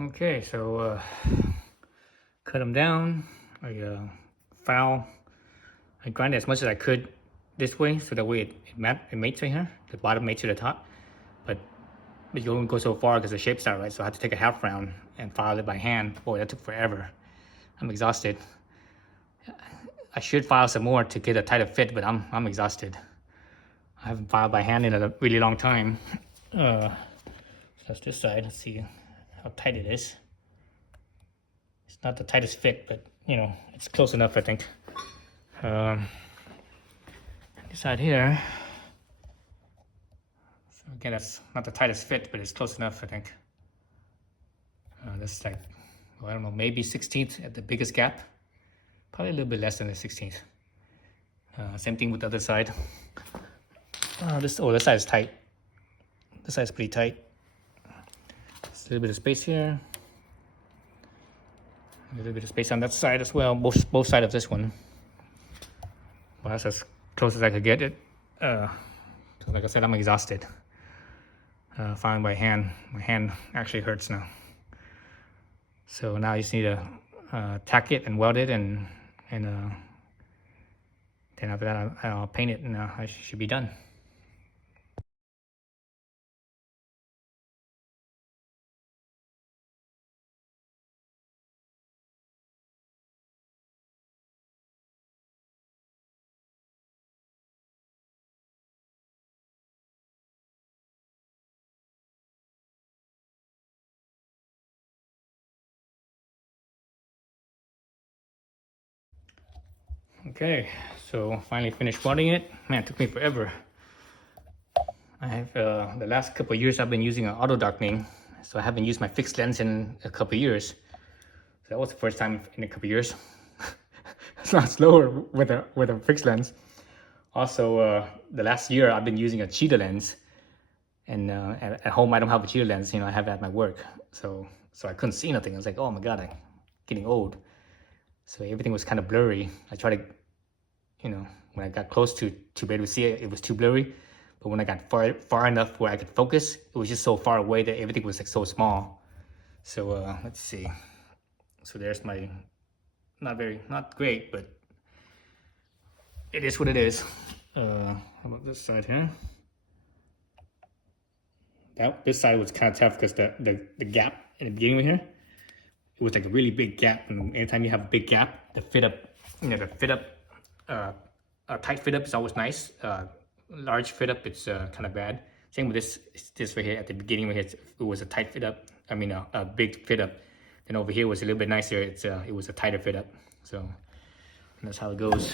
Okay, so cut them down. I grind it as much as I could this way, so that way it mates right here. The bottom mates to the top, but you only go so far because the shape's not right. So I had to take a half round and file it by hand. Boy, that took forever. I'm exhausted. I should file some more to get a tighter fit, but I'm exhausted. I haven't filed by hand in a really long time. So that's this side. Let's see how tight it is. It's not the tightest fit, but it's close enough, I think. This side here. So again, that's not the tightest fit, but it's close enough, I think. This is like, well, I don't know, maybe 16th at the biggest gap. Probably a little bit less than the 16th. Same thing with the other side. This side is tight. This side is pretty tight. Just a little bit of space here. A little bit of space on that side as well. Both sides of this one. Well, that's as close as I could get it. So like I said, I'm exhausted. Filing by hand. My hand actually hurts now. So now I just need to tack it and weld it, and then after that I'll paint it, and I should be done. Okay, so finally finished welding it. Man, it took me forever. I have the last couple of years I've been using an auto darkening, so I haven't used my fixed lens in a couple of years. So that was the first time in a couple of years. It's a lot slower with a fixed lens. Also, the last year I've been using a cheetah lens, and at home I don't have a cheetah lens. I have it at my work, so I couldn't see nothing. I was like, oh my god, I'm getting old. So everything was kind of blurry. I tried to, when I got close to be able to see it, it was too blurry. But when I got far enough where I could focus, it was just so far away that everything was like so small. So let's see. So there's my, not great, but it is what it is. How about this side here? This side was kind of tough because the gap in the beginning right here, it was like a really big gap, and anytime you have a big gap, a tight fit up is always nice. Large fit up, it's kind of bad. Same with this right here at the beginning right here, it was a tight fit up. I mean a big fit up. Then over here was a little bit nicer. It was a tighter fit up. So that's how it goes.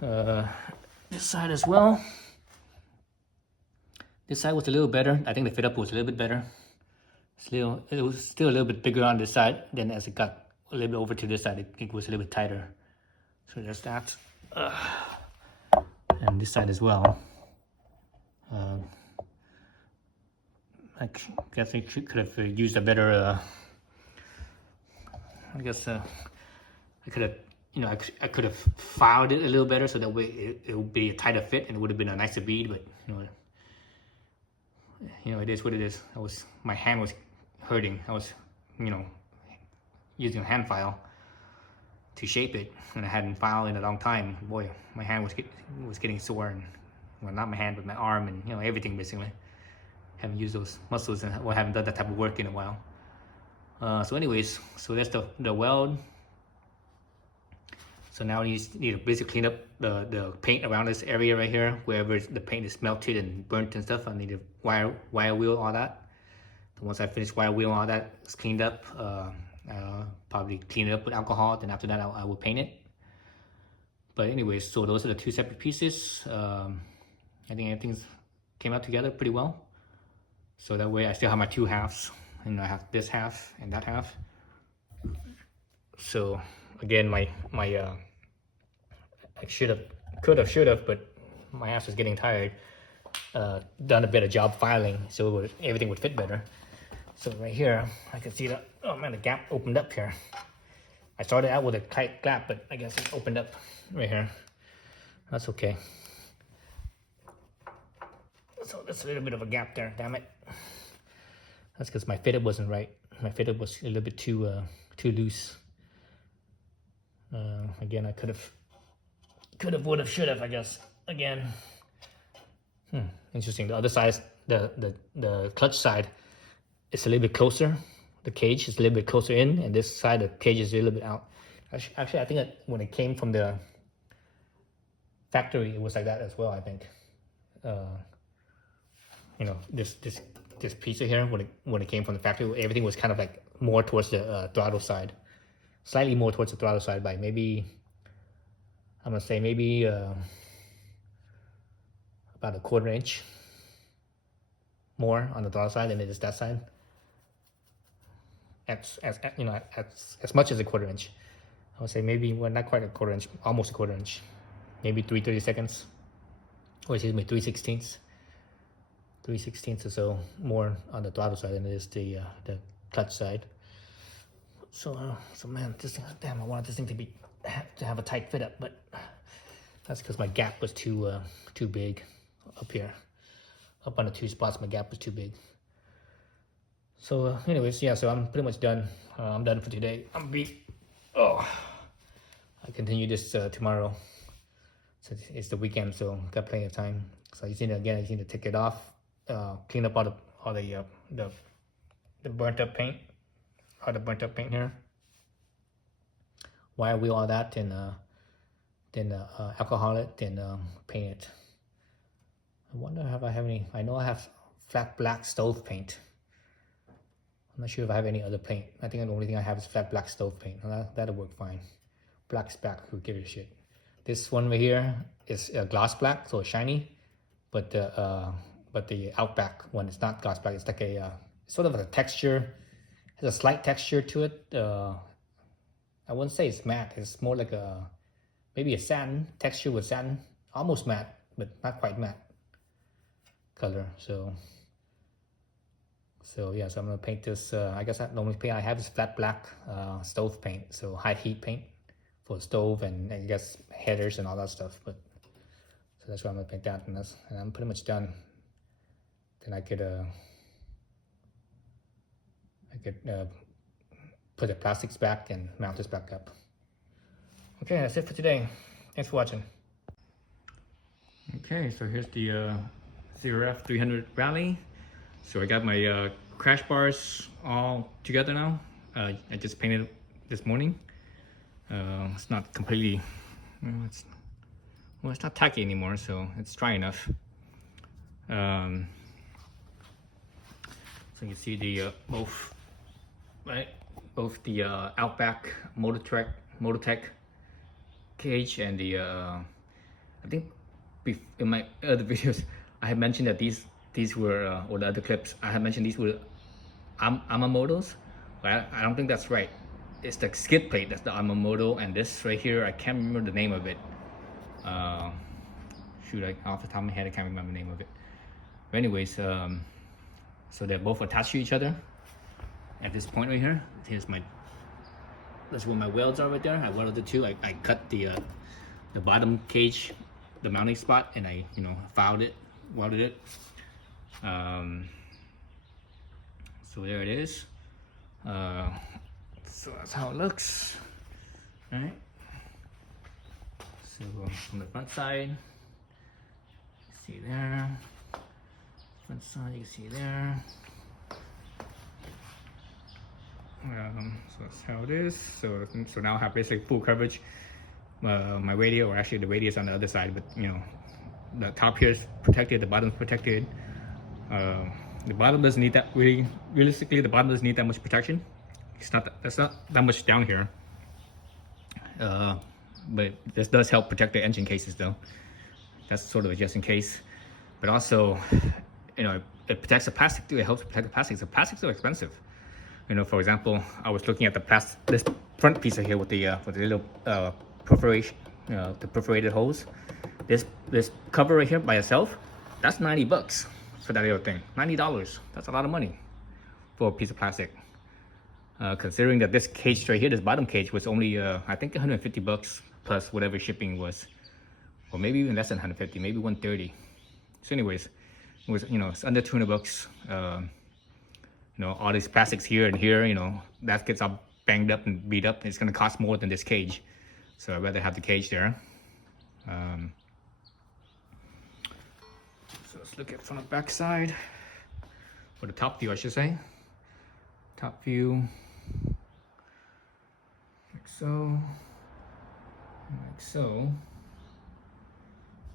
This side as well. This side was a little better. I think the fit up was a little bit better. It was still a little bit bigger on this side. Then as it got a little bit over to this side, it was a little bit tighter. So there's that. And this side as well. I guess I could have used a better. I guess I could have, I could have filed it a little better so that way it would be a tighter fit and it would have been a nicer bead. But it is what it is. My hand was hurting. I was, using a hand file to shape it, and I hadn't filed in a long time. Boy, my hand was getting sore, and well, not my hand, but my arm, and everything basically. Haven't used those muscles, and haven't done that type of work in a while. So anyways, so that's the weld. So now you need to basically clean up the paint around this area right here, wherever the paint is melted and burnt and stuff. I need to wire wheel all that. So once I finish wire wheel all that, it's cleaned up. I'll probably clean it up with alcohol. Then after that, I will paint it. But anyways, so those are the two separate pieces. I think everything's came out together pretty well. So that way I still have my two halves, and I have this half and that half. So again, I could have, but my ass was getting tired. Done a better job filing, so everything would fit better. So right here, I can see that, oh man, the gap opened up here. I started out with a tight gap, but I guess it opened up right here. That's okay. So there's a little bit of a gap there, damn it. That's because my fitted wasn't right. My fitted was a little bit too loose. Again, I could have, would have, should have, I guess. Again, interesting. The other side, the clutch side, is a little bit closer. The cage is a little bit closer in, and this side, the cage is a little bit out. Actually, I think that when it came from the factory, it was like that as well. I think, you know, this piece of here, when it came from the factory, everything was kind of like more towards the throttle side, slightly more towards the throttle side by maybe, I'm gonna say maybe about a 1/4 inch more on the throttle side than it is that side. As you know, as much as a 1/4 inch. I would say maybe, well, not quite a 1/4 inch, almost a 1/4 inch, maybe 3/32, or excuse me, 3/16. 3/16 or so more on the throttle side than it is the clutch side. So man, this thing, damn, I wanted this thing to have a tight fit up, but that's because my gap was too big up here. Up on the 2 spots, my gap was too big. So anyways, yeah, so I'm pretty much done. I'm done for today. I'm beat. Oh, I continue this tomorrow. So it's the weekend, so got plenty of time. So you see, again, I just need to take it off, clean up all the burnt up paint, here. Wire wheel all that, and then alcohol it, then paint it. I wonder if I have any. I know I have flat black stove paint. I'm not sure if I have any other paint. I think the only thing I have is flat black stove paint. That'll work fine. Black's black, who gives a shit. This one right here is gloss black, so it's shiny. But the Outback one is not gloss black. It's like a sort of a texture. It has a slight texture to it. I wouldn't say it's matte. It's more like maybe a satin texture with satin, almost matte, but not quite matte color. So yeah, so I'm gonna paint this. I guess the only paint I have is flat black stove paint, so high heat paint for stove and I guess headers and all that stuff. But so that's why I'm gonna paint that, and I'm pretty much done. Then I could put the plastics back and mount this back up. Okay, that's it for today. Thanks for watching. Okay, so here's the CRF300 Rally. So I got my crash bars all together now. I just painted it this morning. It's not completely, it's not tacky anymore, so it's dry enough. So you can see the both the Outback Motortech cage and the I think in my other videos I had mentioned that these were or the other clips I had mentioned these were Yamamoto's, but I don't think that's right. It's the skid plate that's the Yamamoto, and this right here, I can't remember the name of it. Shoot, off the top of my head I can't remember the name of it. But anyways, so they're both attached to each other at this point right here. That's where my welds are right there. I welded the two. I cut the bottom cage, the mounting spot, and I welded it. So there it is. So that's how it looks. All right. So from the front side, you see there. Front side, you can see there. So that's how it is. So now I have basically full coverage. My radio, or actually the radio is on the other side, but the top here is protected, the bottom is protected. The bottom doesn't need that realistically. The bottom doesn't need that much protection. That's not that much down here. But this does help protect the engine cases, though. That's sort of a just in case. But also, it protects the plastic too. It helps protect the plastics. The plastics are expensive. For example, I was looking at this front piece of here with the little perforation, the perforated holes. This cover right here by itself, that's $90 for that little thing. $90. That's a lot of money for a piece of plastic. Considering that this cage right here, this bottom cage, was only I think $150 plus whatever shipping was, or maybe even less than 150, maybe 130. So anyways, it was it's under $200. you know, all these plastics here and here, you know, that gets all banged up and beat up. It's gonna cost more than this cage. So I'd rather have the cage there. So let's look at from the back side, or the top view, I should say. Top view, like so, like so.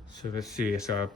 So let's see, so